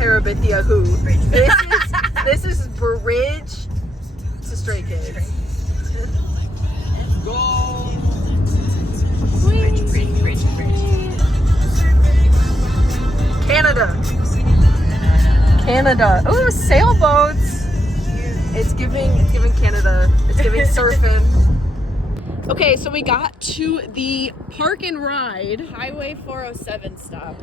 Terabithia who. This is bridge to Stray Kids. Go. Bridge. Canada. Ooh, sailboats. It's giving Canada. It's giving surfing. Okay, so we got to the park and ride. Highway 407 stop.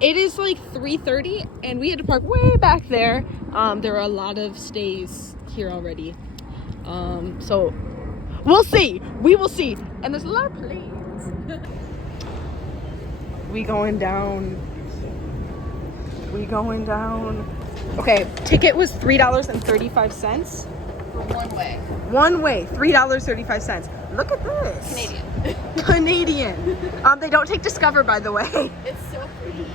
It is like 3:30 and we had to park way back there. There are a lot of stays here already. So we'll see. We will see. And there's a lot of planes. We going down. Okay, ticket was $3.35. For one way. One way, $3.35. Look at this. Canadian. They don't take Discover, by the way. It's so pretty.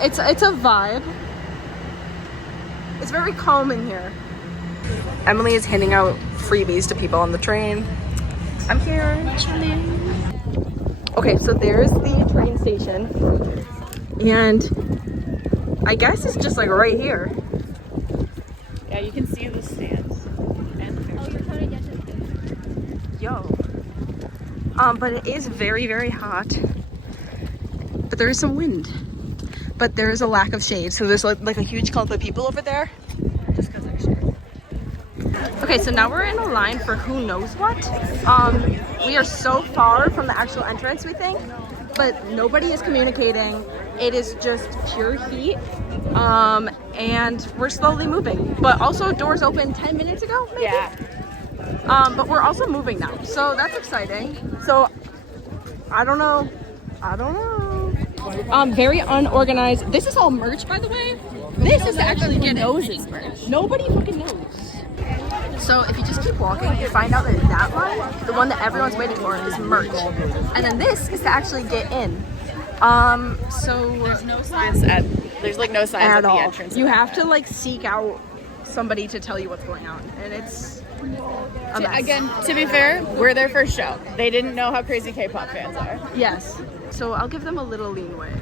It's a vibe. It's very calm in here. Emily is handing out freebies to people on the train. I'm here chilling. Okay, so there's the train station. And I guess it's just like right here. Yeah, you can see the stands. Yo. But it is very, very hot. But there is some wind. But there is a lack of shade. So there's like a huge clump of people over there. Just because there's shade. Okay, so now we're in a line for who knows what. We are so far from the actual entrance, we think. But nobody is communicating. It is just pure heat. And we're slowly moving. But also doors opened 10 minutes ago, maybe? Yeah. But we're also moving now, so that's exciting. So I don't know. Very unorganized. This is all merch, by the way. This is actually getting merch. Nobody fucking knows. So if you just keep walking, you find out that that line, the one that everyone's waiting for, is merch, and then this is to actually get in. So There's no signs there's like no signs at the entrance. You have to like seek out somebody to tell you what's going on, and it's a mess. Again, to be fair, we're their first show. They didn't know how crazy K-pop fans are. Yes. So I'll give them a little leeway.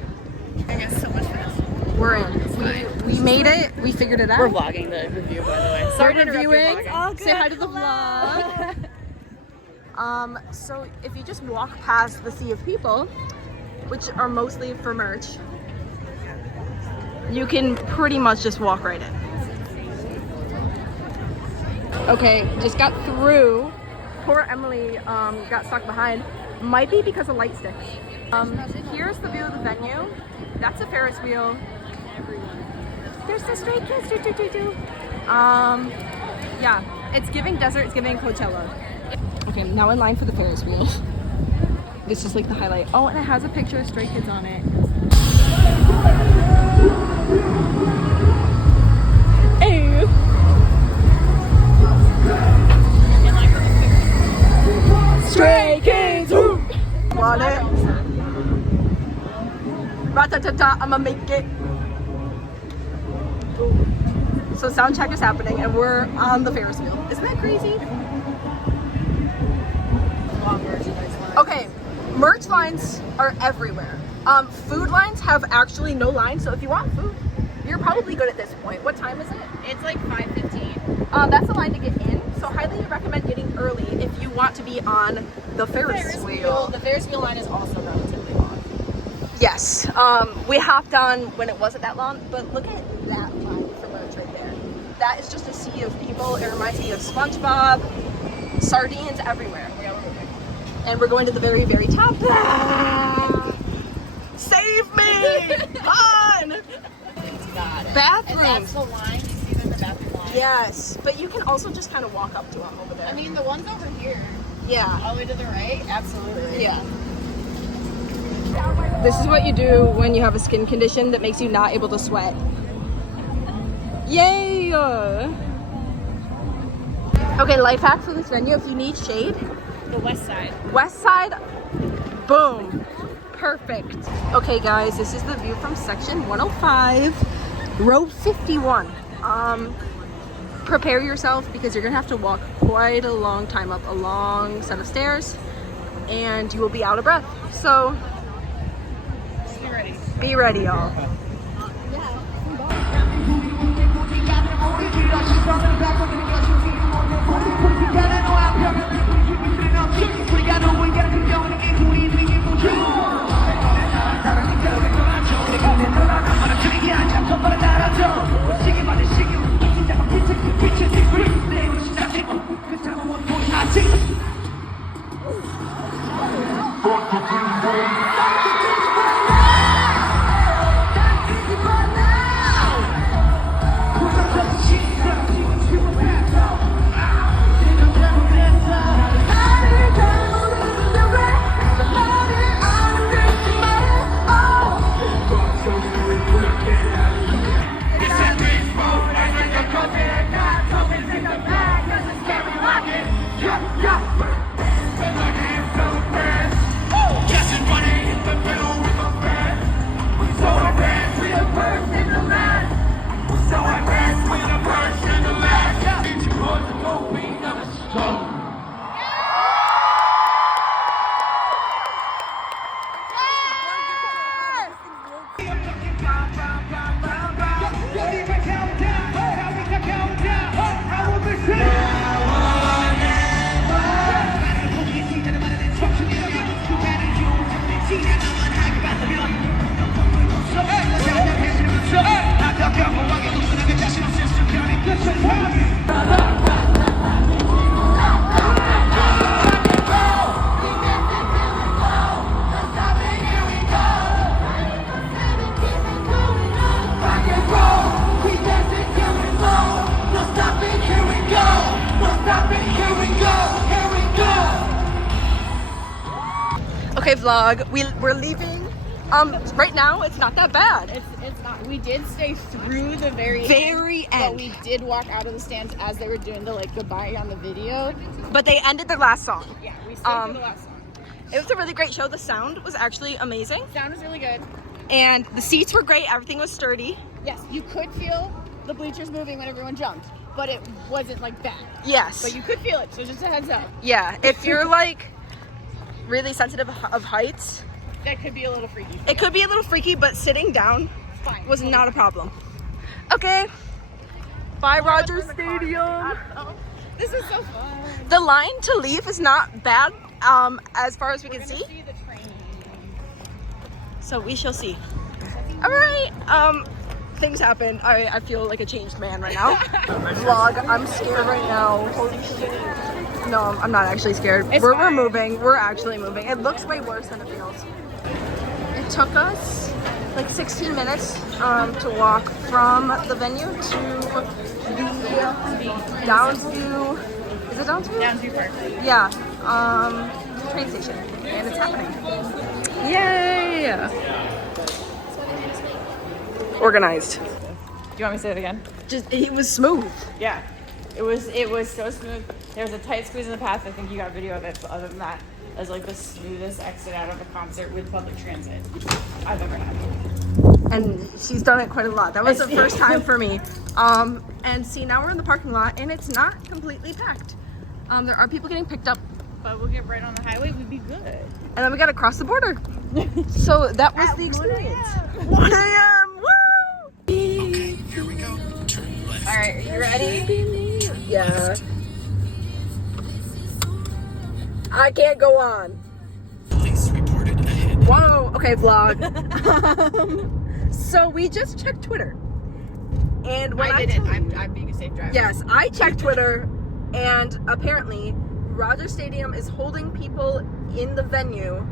I guess so much fast. We're in. We made it. We figured it out. We're vlogging the review, by the way. Sorry to interrupt your reviewing. vlogging. Say hi to the vlog. So if you just walk past the sea of people, which are mostly for merch, you can pretty much just walk right in. Okay, just got through. Poor Emily got stuck behind. Might be because of light sticks. Here's the view of the venue. That's a Ferris wheel. There's the Stray Kids. Yeah, it's giving desert. It's giving Coachella. Okay, now in line for the Ferris wheel. This is like the highlight. Oh, and it has a picture of Stray Kids on it. Hey. Stray Kids. Want it? Ra-ta-ta-ta, I'ma make it. So sound check is happening and we're on the Ferris wheel. Isn't that crazy? Okay, merch lines are everywhere. Food lines have actually no lines, so if you want food, you're probably good at this point. What time is it? It's like 5:15. That's the line to get in, so highly recommend getting early if you want to be on the Ferris wheel. The Ferris wheel line is also relatively long. Yes, we hopped on when it wasn't that long, but look at that line for merch right there. That is just a sea of people. It reminds me of SpongeBob, sardines everywhere. And we're going to the very, very top. Ah! Save me! On! Bathrooms. And that's the line. You see them in the bathroom line. Yes, but you can also just kind of walk up to them over there. I mean, the ones over here, Yeah. all the way to the right, absolutely. Yeah. This is what you do when you have a skin condition that makes you not able to sweat. Yay! Okay, life hack for this venue: if you need shade, The west side. west side, boom, perfect. Okay, guys, this is the view from section 105, row 51. Prepare yourself because you're gonna have to walk quite a long time up a long set of stairs, and you will be out of breath. So ready. Be ready, y'all. Okay, vlog. We're leaving. Right now it's not that bad. It's not. We did stay through the very end. But we did walk out of the stands as they were doing the like goodbye on the video. But they ended their last song. Yeah, we stayed for the last song. It was a really great show. The sound was actually amazing. Sound was really good. And the seats were great. Everything was sturdy. Yes, you could feel the bleachers moving when everyone jumped, but it wasn't like bad. Yes. But you could feel it, so just a heads up. Yeah, if you're like really sensitive of heights, that could be a little freaky. It could be a little freaky, but sitting down was not a problem. Okay. Bye, Rogers Stadium. This is so fun. The line to leave is not bad, as far as we can see. See the train. So we shall see. All right. Things happen. I feel like a changed man right now. Vlog. I'm scared right now. Holy shit. No, I'm not actually scared. We're moving. We're actually moving. It looks way worse than it feels. It took us like 16 minutes to walk from the venue to the Downsview. Is it Downsview? Downsview Park. Yeah. Train station. And it's happening. Yay! Organized. Do you want me to say it again? It was smooth. Yeah. It was so smooth. There was a tight squeeze in the path. I think you got video of it. But other than that, it was like the smoothest exit out of a concert with public transit I've ever had. And she's done it quite a lot. That was the first time for me. And see, now we're in the parking lot and it's not completely packed. There are people getting picked up. But we'll get right on the highway. We'd be good. And then we got to cross the border. So that was the experience. 1 a.m. Woo! Okay, here we go. Turn left. All right, you ready? Yeah. I can't go on. Police reported ahead. Whoa. Okay, vlog. So we just checked Twitter. And when I didn't. I'm being a safe driver. Yes, I checked Twitter, and apparently Rogers Stadium is holding people in the venue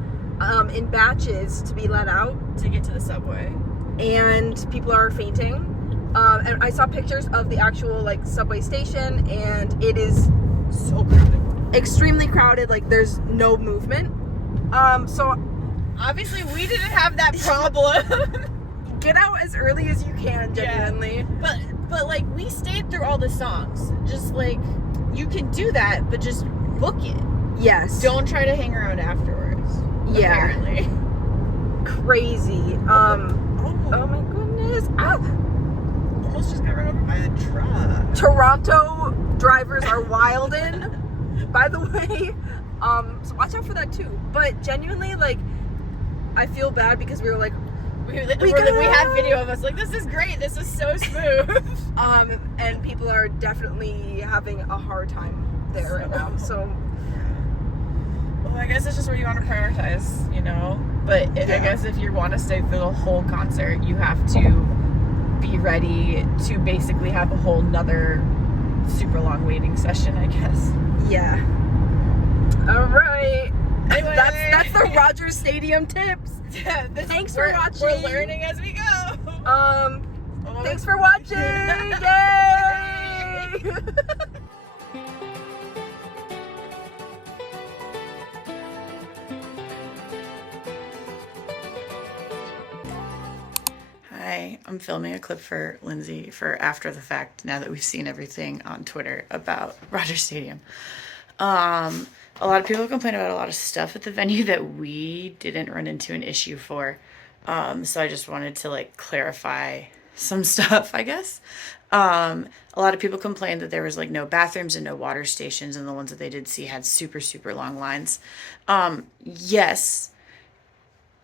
in batches to be let out. To get to the subway. And people are fainting. And I saw pictures of the actual like subway station, and it is So crowded. extremely crowded. Like there's no movement. So Obviously, we didn't have that problem. get out as early as you can, genuinely. Yeah. But like we stayed through all the songs. Just like you can do that, but just book it. Yes. Don't try to hang around afterwards. Yeah. Apparently. Crazy. Oh my goodness. Ah! Almost just got run over by a truck. Toronto drivers are wildin', by the way. So watch out for that too. But genuinely, like, I feel bad because we were like, We have video of us like, this is great. This is so smooth. And people are definitely having a hard time there right now. So, well, I guess it's just where you want to prioritize, you know. But I guess if you want to stay through the whole concert, you have to be ready to basically have a whole nother super long waiting session, I guess. Yeah. All right. Anyway. That's the Rogers Stadium tips. Thanks for watching. We're learning as we go. Thanks for watching. Yay! Hi, I'm filming a clip for Lindsay for after the fact, now that we've seen everything on Twitter about Rogers Stadium. A lot of people complain about a lot of stuff at the venue that we didn't run into an issue for. So I just wanted to like clarify some stuff, I guess. A lot of people complained that there was like no bathrooms and no water stations, and the ones that they did see had super, super long lines. Yes,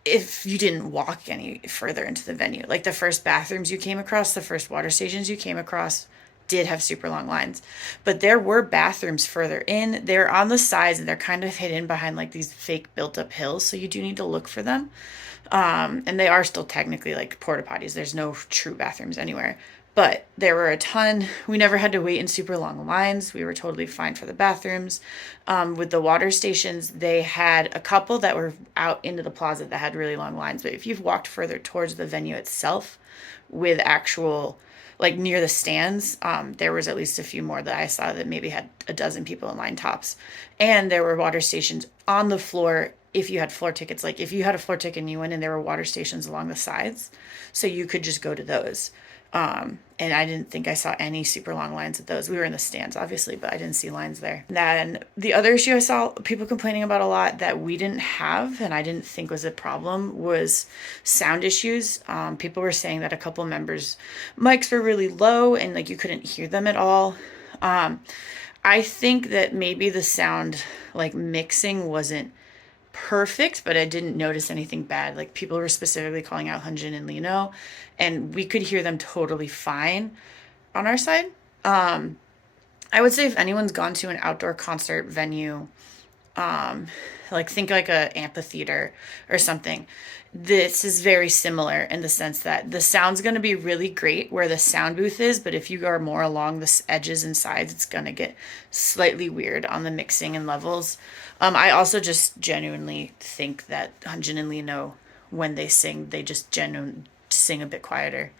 if you didn't walk any further into the venue, like the first bathrooms you came across, the first water stations you came across did have super long lines, but there were bathrooms further in. They're on the sides and they're kind of hidden behind like these fake built up hills, so you do need to look for them. And they are still technically like porta potties. There's no true bathrooms anywhere, but there were a ton. We never had to wait in super long lines. We were totally fine for the bathrooms. With the water stations, they had a couple that were out into the plaza that had really long lines, but if you've walked further towards the venue itself with actual like near the stands, there was at least a few more that I saw that maybe had a dozen people in line tops. And there were water stations on the floor if you had floor tickets. Like if you had a floor ticket and you went in, there were water stations along the sides, so you could just go to those. And I didn't think I saw any super long lines at those. We were in the stands, obviously, but I didn't see lines there. Then the other issue I saw people complaining about a lot that we didn't have, and I didn't think was a problem, was sound issues. People were saying that a couple members' mics were really low and like you couldn't hear them at all. I think that maybe the sound like mixing wasn't perfect, but I didn't notice anything bad. Like people were specifically calling out Hyunjin and Lino, and we could hear them totally fine on our side. I would say if anyone's gone to an outdoor concert venue, like think like a amphitheater or something, this is very similar in the sense that the sound's going to be really great where the sound booth is, but if you are more along the edges and sides, it's going to get slightly weird on the mixing and levels. I also just genuinely think that Hyunjin and Lino, when they sing, they just genuinely sing a bit quieter.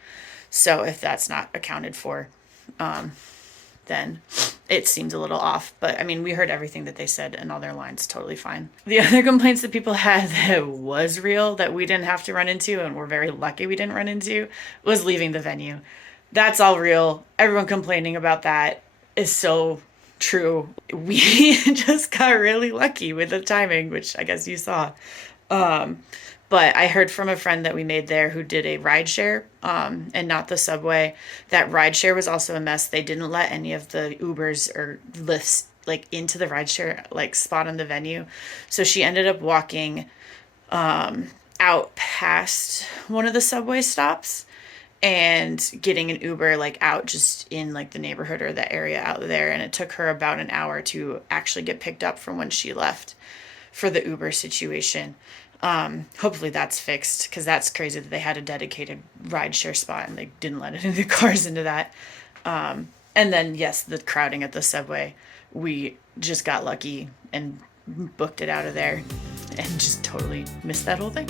So if that's not accounted for, then it seems a little off. But I mean, we heard everything that they said and all their lines totally fine. The other complaints that people had that was real that we didn't have to run into, and we're very lucky we didn't run into, was leaving the venue. That's all real. Everyone complaining about that is so true. We just got really lucky with the timing, which I guess you saw. But I heard from a friend that we made there who did a rideshare, and not the subway. That rideshare was also a mess. They didn't let any of the Ubers or Lyfts like into the rideshare like spot on the venue. So she ended up walking out past one of the subway stops and getting an Uber like out just in like the neighborhood or the area out there. And it took her about an hour to actually get picked up from when she left for the Uber situation. Hopefully that's fixed, because that's crazy that they had a dedicated rideshare spot and they didn't let any of the cars into that. And then, yes, the crowding at the subway, we just got lucky and booked it out of there and just totally missed that whole thing.